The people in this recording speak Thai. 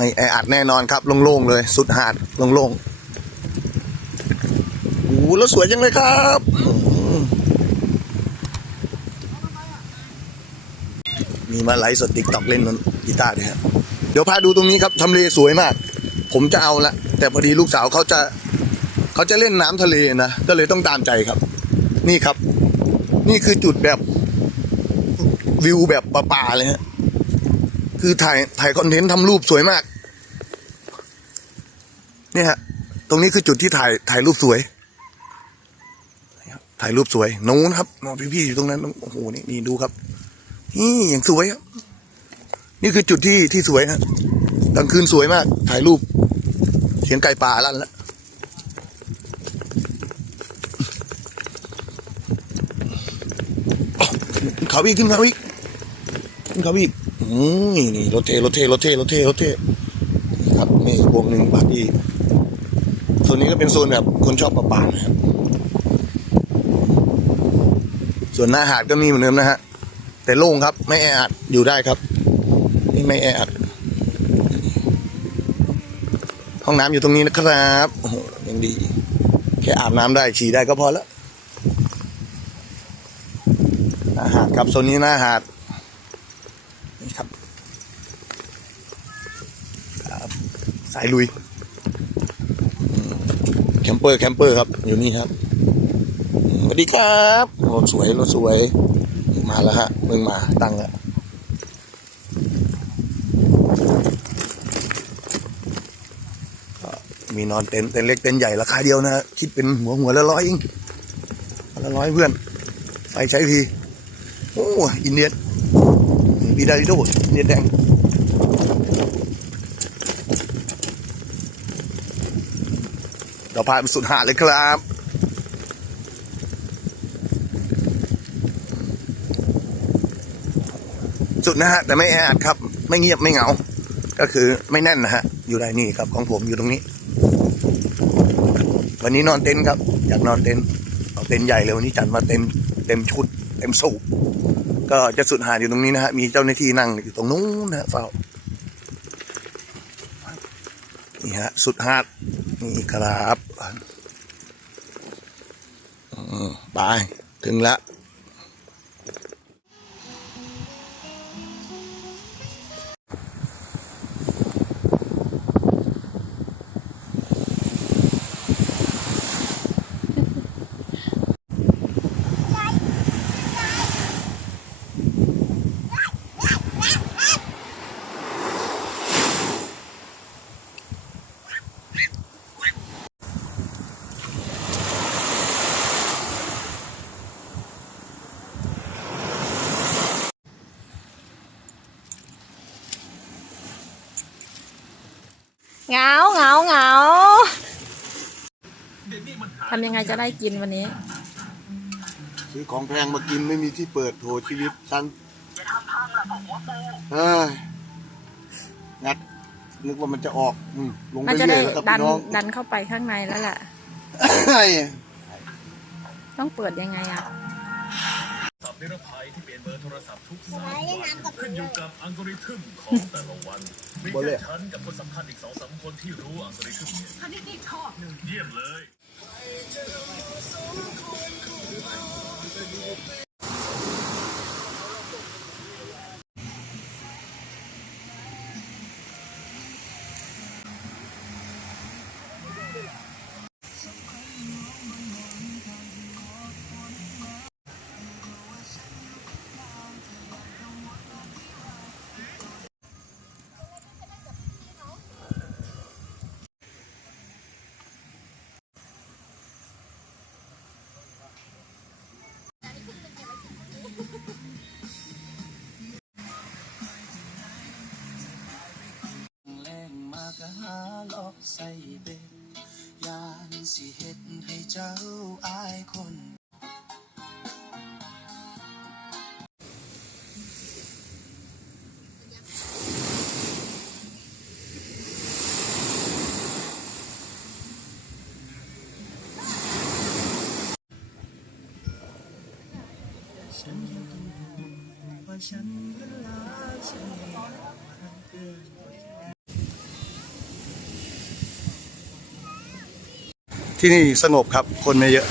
ไม่แออัดแน่นอนครับโล่งๆเลย สุดหาดโล่งๆโอ้โหแล้วสวยจังเลยครับมีมาไลฟ์สดติ๊กต็อกเล่นนนกีตาร์ด้วยครับเดี๋ยวพาดูตรงนี้ครับทำเลสวยมาก ผมจะเอาละแต่พอดีลูกสาวเขาจะเขาจะเล่นน้ำทะเลนะก็เลยต้องตามใจครับ นี่ครับ นี่คือจุดแบบวิวแบบป่าๆเลยฮะ คือถ่ายถ่ายคอนเทนต์ทำรูปสวยมาก เนี่ยฮะตรงนี้คือจุดที่ถ่ายถ่ายรูปสวย ถ่ายรูปสวยนู้นครับมองพี่ๆอยู่ตรงนั้นโอ้โหนี่นี่ดูครับ นี่อย่างสวยครับ นี่คือจุดที่ที่สวยนะกลางคืนสวยมาก ถ่ายรูป เสียงไก่ป่าลั่นแล้วเขาอีกขึ้นเขาอีก ขึ้นเขาอีกอืมนี่นี่รถเทรถเทรถเทรถเทรถเท่ครับนี่วงหนึ่งบาร์บี้โซนนี้ก็เป็นโซนแบบคนชอบปลาป่านะครับ ส่วนหน้าหาดก็มีเหมือนเดิมนะฮะ แต่โล่งครับ ไม่แออัดอยู่ได้ครับ นี่ไม่แออัด ห้องน้ำอยู่ตรงนี้นะครับโอ้โหยังดี แค่อาบน้ำได้ฉี่ได้ก็พอแล้วหน้าหาดครับโซนนี้หน้าหาด นี่ครับครับ สายลุย แคมเปอร์แคมเปอร์ครับอยู่นี่ครับสวัสดีครับรถสวยรถสวยมาแล้วฮะมึงมาตั้งแล้วมีนอนเต็นเต็นเล็กเต็นใหญ่ราคาเดียวนะฮะคิดเป็นหัวหัวละร้อยเองละร้อยเพื่อนไฟใช้ทีโอ้อินเดียนมีดาริโดเนียแดง เราพาไปสุดหาดเลยครับสุดนะฮะแต่ไม่แออัดครับ ไม่เงียบไม่เหงา ก็คือไม่แน่นนะฮะ อยู่ได้นี่ครับของผมอยู่ตรงนี้ วันนี้นอนเต็นท์ครับอยากนอนเต็นท์เอาเต็นท์ใหญ่เลยวันนี้จัดมาเต็มเต็มชุด เต็มสูบก็จะสุดหาดอยู่ตรงนี้นะฮะมีเจ้าหน้าที่นั่งอยู่ตรงนู้นนะฮะเฝ้านี่ฮะสุดหาด นี่ครับไปถึงละ เหงาเหงาเหงาทำยังไงจะได้กินวันนี้ ซื้อของแพงมากินไม่มีที่เปิดโถชีวิตฉันเฮ้ยงัดนึกว่ามันจะออกอืมลงมันไปจะเรื่ได้อยแล้วครับดัพี่นน้องดันเข้าไปข้างในแล้วล่ะเฮ้ยต้องเปิดยังไงอะศัพท์ นิรภัยที่เปลี่ยนเบอร์โทรศัพท์ทุกสามวันขึ้นอยู่กับอัลกอริทึมของแต่ละวัน มีแค่ฉันกับคนสำคัญอีกสองสามคนที่รู้อัลกอริทึมเนี่ยอันนี้ชอบหนึ่งเยี่ยมเลย ลอกใส่เบ็ดยานสิเฮ็ดให้เจ้าอายคนฉันรู้ว่าฉันเวลาฉันไม่อยากมาเกินกว่า ที่นี่สงบครับ คนไม่เยอะ